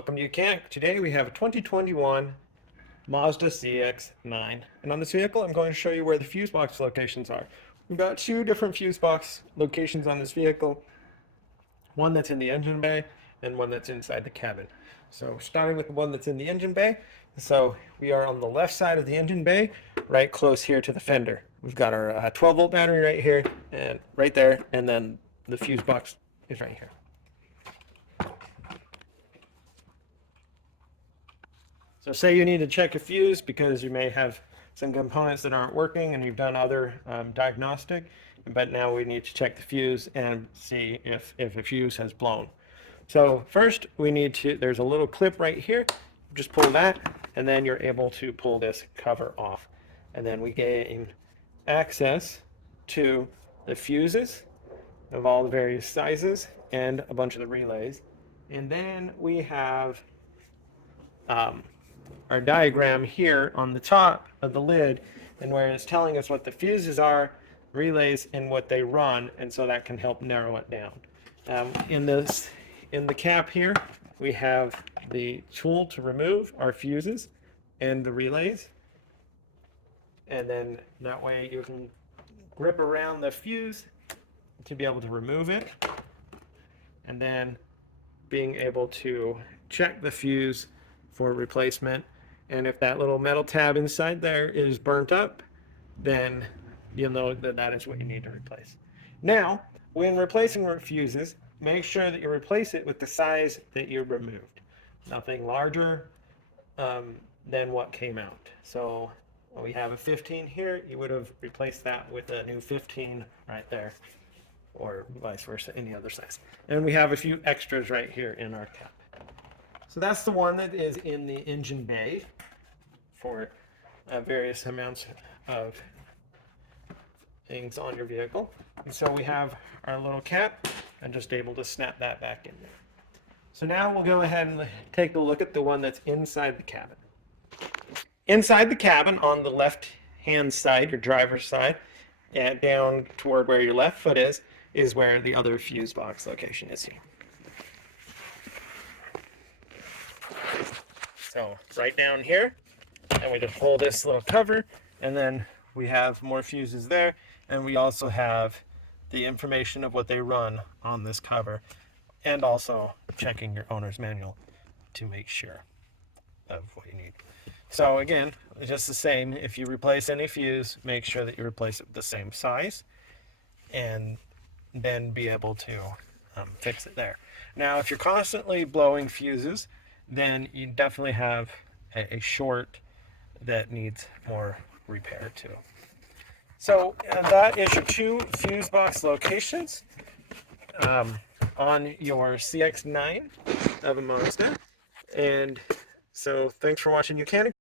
Welcome to Mechanic. Today we have a 2021 Mazda CX-9. And on this vehicle, I'm going to show you where the Fusebox locations are. We've got two different Fusebox locations on this vehicle. One that's in the engine bay and one that's inside the cabin. So starting with the one that's in the engine bay. So we are on the left side of the engine bay, right close here to the fender. We've got our 12 volt battery right here and right there. And then the Fusebox is right here. So say you need to check a fuse because you may have some components that aren't working and you've done other diagnostic, but now we need to check the fuse and see if a fuse has blown. So first we need to, there's a little clip right here, just pull that and then you're able to pull this cover off. And then we gain access to the fuses of all the various sizes and a bunch of the relays. And then we have our diagram here on the top of the lid, and where it's telling us what the fuses are, relays, and what they run, and so that can help narrow it down. In the cap here, we have the tool to remove our fuses and the relays, and then that way you can grip around the fuse to be able to remove it, and then being able to check the fuse for replacement. And if that little metal tab inside there is burnt up, then you'll know that that is what you need to replace. Now, when replacing fuses, make sure that you replace it with the size that you removed. Nothing larger than what came out. So we have a 15 here, you would have replaced that with a new 15 right there, or vice versa, any other size. And we have a few extras right here in our cap. So that's the one that is in the engine bay for various amounts of things on your vehicle. And so we have our little cap and just able to snap that back in there. So now we'll go ahead and take a look at the one that's inside the cabin. Inside the cabin on the left hand side, your driver's side, and down toward where your left foot is where the other fuse box location is here. So right down here, and we just pull this little cover, and then we have more fuses there, and we also have the information of what they run on this cover, and also checking your owner's manual to make sure of what you need. So again, just the same, if you replace any fuse, make sure that you replace it with the same size, and then be able to fix it there. Now, if you're constantly blowing fuses, then you definitely have a short that needs more repair too. So that is your two fuse box locations on your CX-9 of a Mazda. And so thanks for watching Mechanic.